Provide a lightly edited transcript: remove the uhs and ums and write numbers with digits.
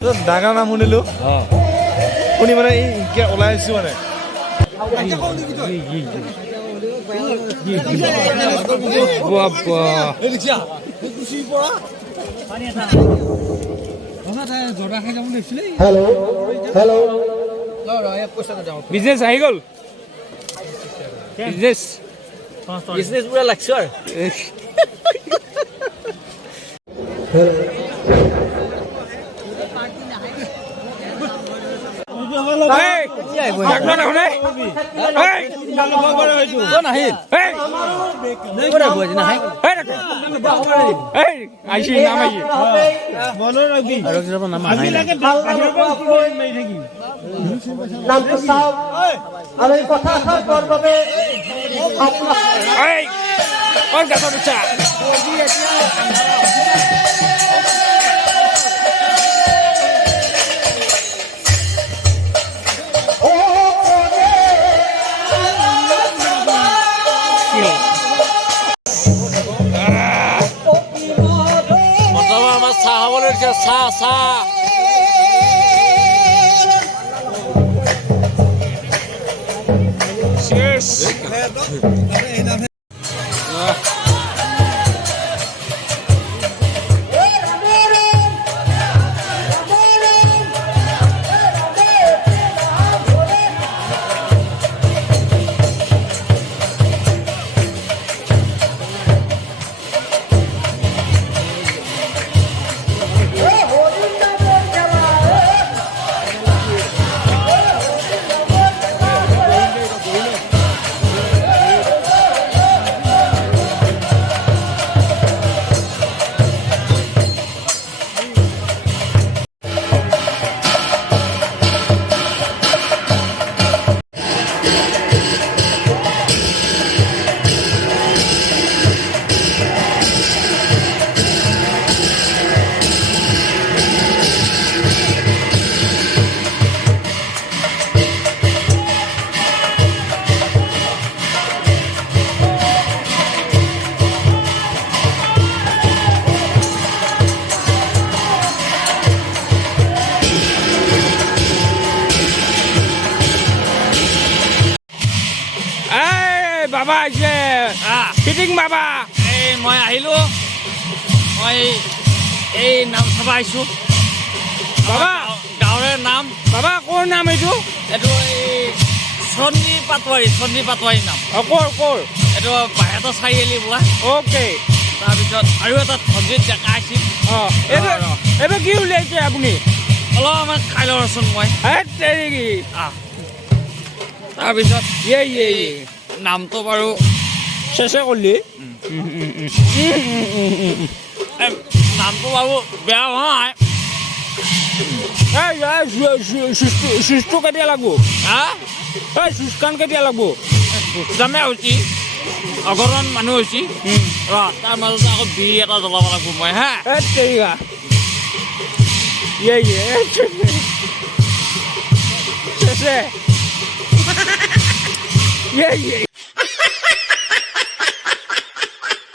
ডাঙৰ নাম শুনিলো শুনি মানে এতিয়া ওলাই আহিছো মানে বিজনেছ আহি গ'ল বিজনেছ পুৰা লাগছো আৰু বাবা আহিছে ফিটিং বাবা এই মই আহিলো মই এই নাম চাব আহিছো বাবা গাঁৱৰে নাম বাবা ক'ৰ নাম এইটো এইটো এই চন্দি পাটোৱাৰী নাম ক'ৰ এইটো বাহেতৰ চাৰিআলি বোৱা অ'কে তাৰপিছত আৰু এটা ধনজিত ডেকা আছিল এইটো কি উলিয়াইছে আপুনি অলপমান খাই লওঁচোন মই তাৰপিছত নামটো বাৰু চেষ্টা কৰিলি নামটো বাৰু বেয়া নহয় চুজটো কেতিয়া লাগব চুজখন কেতিয়া লাগব যামে হৈছে অগৰণ মানুহ হৈছে তাৰ মাজতে আকৌ বিড়ি এটা জ্বলাব লাগিব মই হা চেছে